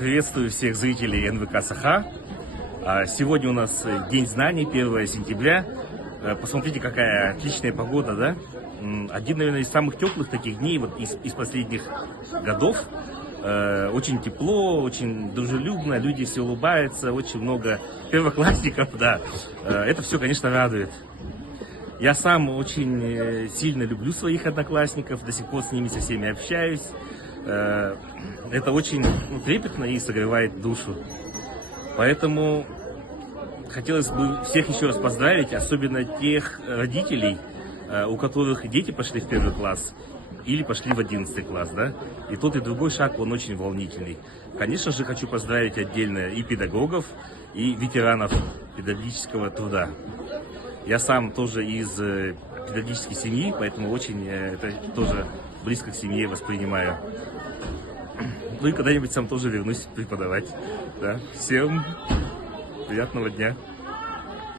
Приветствую всех зрителей НВК Саха. Сегодня у нас День знаний, 1 сентября. Посмотрите, какая отличная погода, да? Один, наверное, из самых теплых таких дней вот из последних годов. Очень тепло, очень дружелюбно, люди все улыбаются, очень много первоклассников, да. Это все, конечно, радует. Я сам очень сильно люблю своих одноклассников, до сих пор с ними со всеми общаюсь. Это очень трепетно и согревает душу. Поэтому хотелось бы всех еще раз поздравить, особенно тех родителей, у которых дети пошли в 1 класс или пошли в 11 класс, да? И тот, и другой шаг, он очень волнительный. Конечно же, хочу поздравить отдельно и педагогов, и ветеранов педагогического труда. Я сам тоже из педагогической семьи, поэтому очень это тоже близко к семье воспринимаю. Ну и когда-нибудь сам тоже вернусь преподавать. Да. Всем приятного дня.